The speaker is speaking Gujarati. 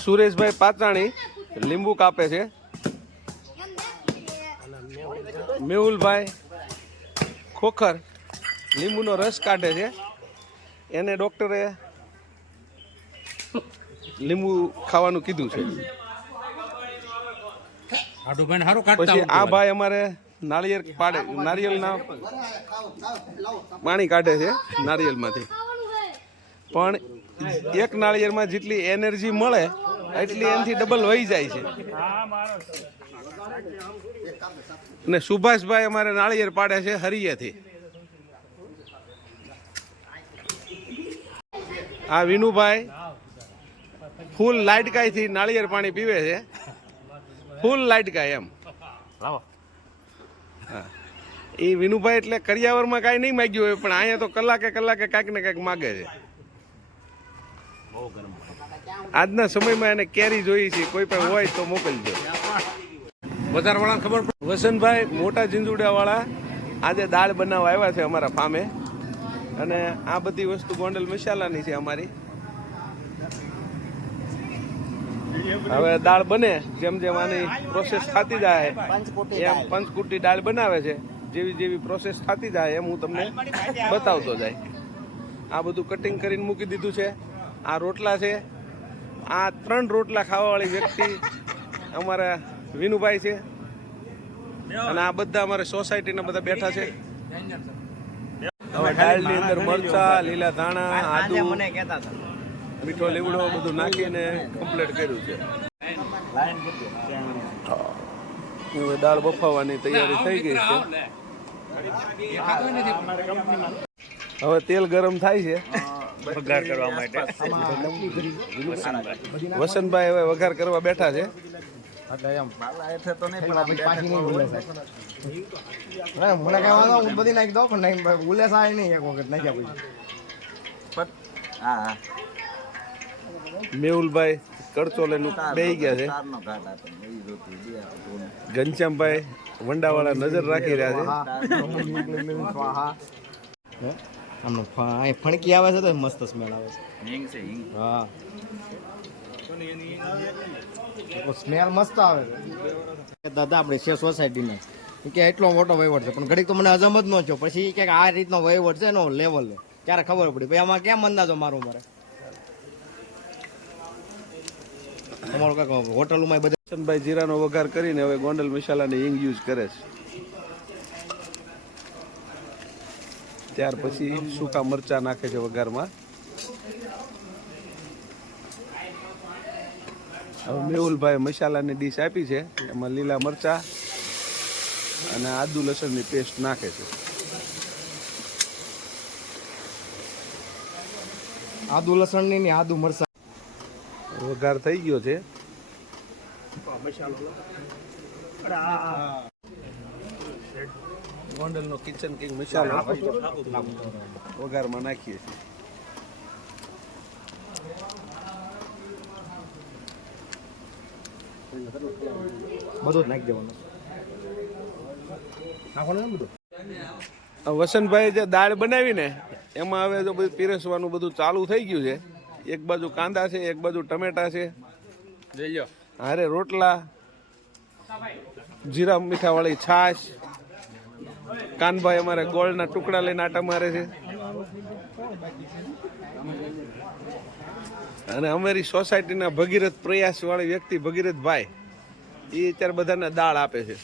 સુરેશભાઈ પાચાણી લીંબુ કાપે છે. મેહુલભાઈ ખોખર લીંબુનો રસ કાઢે છે. એને ડૉક્ટરે લીંબુ ખાવાનું કીધું છે. પછી આ ભાઈ અમારે નારિયેળના પાણી કાઢે છે નારિયેળમાંથી. પણ એક નાળિયેરમાં જેટલી એનર્જી મળે એટલી એનાથી ડબલ વહી જાય છે. ને સુભાષભાઈ અમારે નાળિયેર પાડે છે હરિયેથી. આ વિનુભાઈ ફૂલ લાઇટકાઈથી નાળિયેર પાણી પીવે છે. ફૂલ લાઇટકાઈ એમ. હા, એ વિનુભાઈ એટલે કરિયાવરમાં કાંઈ નહીં માગ્યું હોય, પણ અહીંયા તો કલાકે કાંઈક ને કાંઈક માગે છે. આજના સમયમાં એને કેરી જોઈ છે. કોઈ પણ હોય તો મોકલજો. વધારવાળા ખબર પડે. વસંતભાઈ મોટા જીંજુડિયાવાળા આજે દાળ બનાવવા આવ્યા છે અમારા ફામે. અને આ બધી વસ્તુ ગોંડલ મસાલાની છે અમારી. હવે દાળ બને જેમ જેમ આની પ્રોસેસ થતી જાય એમ પંચકુટી દાળ બનાવે છે. જેવી પ્રોસેસ થતી જાય એમ હું તમને બતાવતો જાય. આ બધું કટિંગ કરીને મૂકી દીધું છે. આ રોટલા છે. આ 3 રોટલા ખાવાવાળી વ્યક્તિ અમારા વિનુભાઈ છે. અને આ બધા અમારા સોસાયટીના બધા બેઠા છે. હવે દાળની અંદર મરચા, લીલા ધાણા, આદુ, મીઠો લીમડો બધું નાખીને કમ્પ્લીટ કર્યું છે. હવે દાળ બફાવવાની તૈયારી થઈ ગઈ છે. હવે તેલ ગરમ થાય છે વઘાર કરવા માટે. વસંતભાઈ હવે વઘાર કરવા બેઠા છે. મેહુલભાઈ કડચો લઈને બેહી ગયા છે. ઘનશ્યામભાઈ વંડાવાળા નજર રાખી રહ્યા છે. ફણકી આવે છે તો મસ્ત સ્મેલ આવે છે. હા, સ્મેલ મસ્ત આવે છે. દાદા આપણે છે સોસાયટીના કે એટલો મોટો વહીવટ છે, પણ ઘડીક તો મને હજમ જ ન થયો. પછી કે આ રીતનો વહીવટ છે એનો લેવલ ત્યારે ખબર પડી. ભાઈ આમાં કેમ અંદાજો મારો મારે અમારું કાંઈક હોટલમાં બધા. વસંતભાઈ જીરાનો વઘાર કરીને હવે ગોંડલ મસાલાની હિંગ યુઝ કરે છે. ત્યાર પછી સૂકા મરચા નાખે છે વઘારમાં. હવે મેહુલભાઈ મસાલાની ડીશ આપી છે. એમાં લીલા મરચા અને આદુ લસણની પેસ્ટ નાખે છે. આદુ લસણની ને આદુ મરચા વઘાર થઈ ગયો છે. ગોંડલનો કિચન કિંગ મસાલો વઘારમાં નાખીએ છીએ. બધું જ નાખી દેવાનું. વસંતભાઈ જે દાળ બનાવીને એમાં હવે જો બધું પીરસવાનું બધું ચાલુ થઈ ગયું છે. એક બાજુ કાંદા છે, એક બાજુ ટમેટા છે, હારે રોટલા, જીરા મીઠાવાળી છાશ. કાનભાઈ અમારે ગોળના ટુકડા લઈને આટા મારે છે. અને અમારી સોસાયટીના ભગીરથ પ્રયાસ વાળી વ્યક્તિ ભગીરથભાઈ એ અત્યારે બધાને દાળ આપે છે.